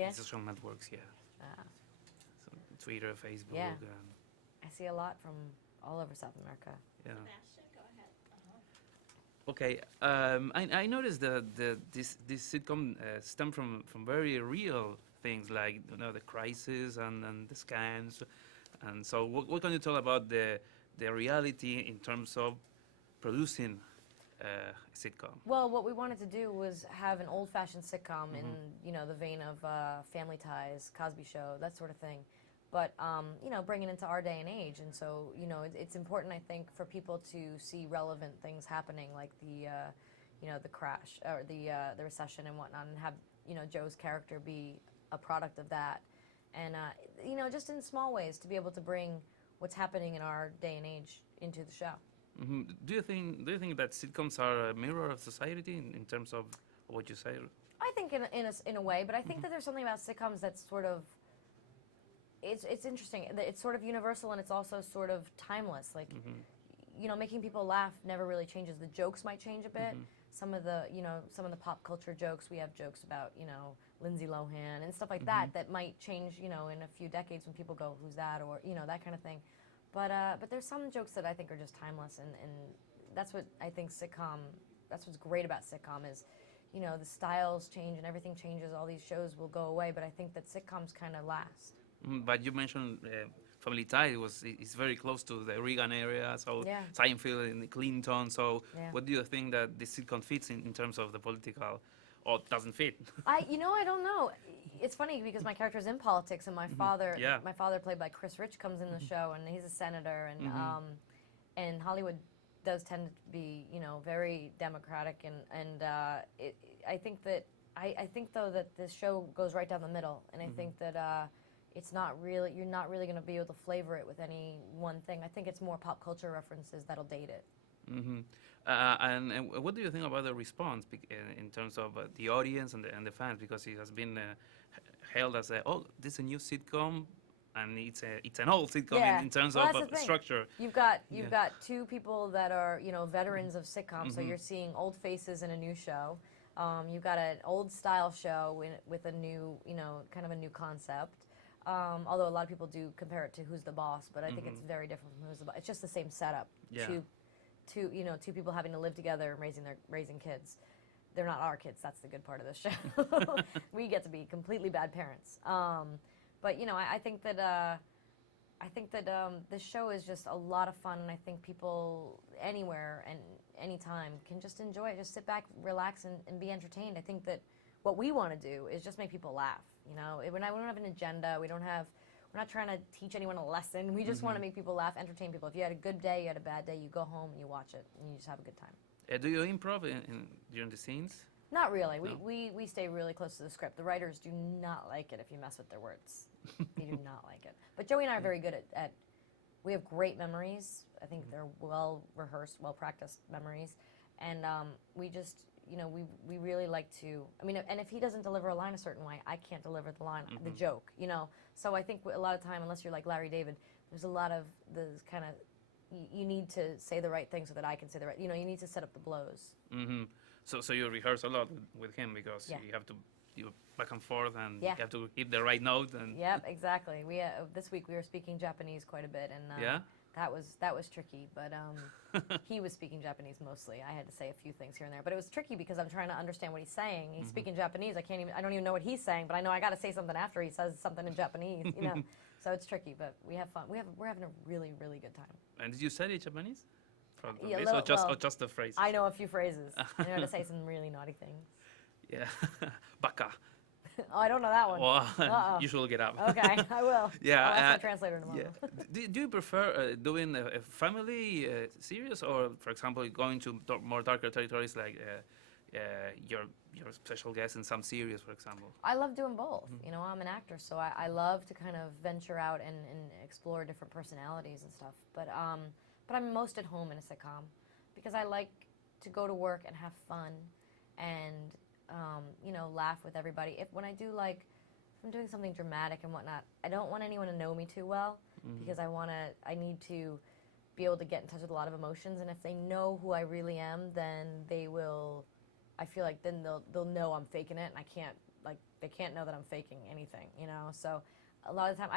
Yeah. social networks, yeah. Ah, So Twitter, Facebook, yeah. I see a lot from all over South America. yeah. Sebastian, go ahead. Okay, I noticed that this sitcom stem from very real things like the crisis and the scams, and so what can you tell about the reality in terms of producing a sitcom? Well, what we wanted to do was have an old-fashioned sitcom in, the vein of Family Ties, Cosby Show, that sort of thing. But, bring it into our day and age. And so, it's important, I think, for people to see relevant things happening, like the crash or the recession and whatnot, and have, Joe's character be a product of that. And, just in small ways to be able to bring what's happening in our day and age into the show. Do you think that sitcoms are a mirror of society in terms of what you say? I think in a way, but I think that there's something about sitcoms that's sort of it's interesting. It's sort of universal and it's also sort of timeless. Like making people laugh never really changes. The jokes might change a bit. Some of the pop culture jokes, we have jokes about Lindsay Lohan and stuff like that might change in a few decades when people go, who's that, or that kind of thing. But there's some jokes that I think are just timeless, and that's what I think that's what's great about sitcom is, the styles change and everything changes. All these shows will go away, but I think that sitcoms kind of last. But you mentioned Family Tie is very close to the Reagan area, so Yeah. Seinfeld and Clinton. So Yeah. what do you think that this sitcom fits in terms of the political, or doesn't fit? I don't know. It's funny because my character's in politics, and my father, played by Chris Rich, comes in the show, and he's a senator, and Hollywood does tend to be very democratic, and I think though that this show goes right down the middle, and I think that you're not really going to be able to flavor it with any one thing. I think it's more pop culture references that'll date it. And what do you think about the response in terms of the audience and the fans? Because it has been hailed as this is a new sitcom, and it's an old sitcom in terms of structure. You've got two people that are veterans of sitcoms, so you're seeing old faces in a new show. You've got an old style show with a new kind of a new concept. Although a lot of people do compare it to Who's the Boss, but I think it's very different from Who's the Boss. It's just the same setup. Yeah. Two people having to live together and raising kids. They're not our kids. That's the good part of the show. We get to be completely bad parents. But I think that this show is just a lot of fun, and I think people anywhere and anytime can just enjoy it. Just sit back, relax, and be entertained. I think that what we want to do is just make people laugh. We don't have an agenda. We're not trying to teach anyone a lesson. We just want to make people laugh, entertain people. If you had a good day, you had a bad day, you go home and you watch it, and you just have a good time. Do you improv during the scenes? Not really. No? We stay really close to the script. The writers do not like it if you mess with their words. They do not like it. But Joey and I are very good at we have great memories. I think they're well-rehearsed, well-practiced memories. And we just, we really like to, and if he doesn't deliver a line a certain way, I can't deliver the line, the joke, So I think a lot of time, unless you're like Larry David, there's a lot of the kind of, you need to say the right thing so that I can say the right, you need to set up the blows. So you rehearse a lot with him because you have to do back and forth, and you have to hit the right note. And Yep, exactly. We this week we were speaking Japanese quite a bit, and that was tricky. But he was speaking Japanese mostly. I had to say a few things here and there, but it was tricky because I'm trying to understand what he's saying. He's speaking Japanese. I don't even know what he's saying, but I know I got to say something after he says something in Japanese. So it's tricky, but we have fun. We're having a really, really good time. And did you study Japanese? Or just the phrase? I know a few phrases. I know how to say some really naughty things. Yeah, baka. Oh, I don't know that one. Well, you should look it up. Okay, I will. Yeah, I'll ask my translator tomorrow. Yeah. Do you prefer doing a family series, or, for example, going to more darker territories like your special guest in some series, for example? I love doing both. I'm an actor, so I love to kind of venture out and explore different personalities and stuff. But I'm most at home in a sitcom because I like to go to work and have fun and laugh with everybody. If I'm doing something dramatic and whatnot, I don't want anyone to know me too well because I need to be able to get in touch with a lot of emotions. And if they know who I really am, then I feel like then they'll know I'm faking it, and I can't they can't know that I'm faking anything, you know. So a lot of the time,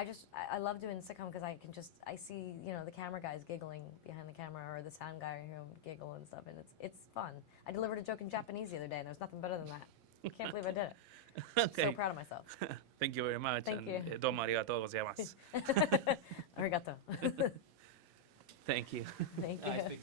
I love doing sitcom because I see, you know, the camera guys giggling behind the camera or the sound guy who giggle and stuff, and it's fun. I delivered a joke in Japanese the other day, and there's nothing better than that. I can't believe I did it. Okay. So proud of myself. Thank you very much. Thank and, you. どうもありがとうございます。 Arigato. Thank you. Thank you.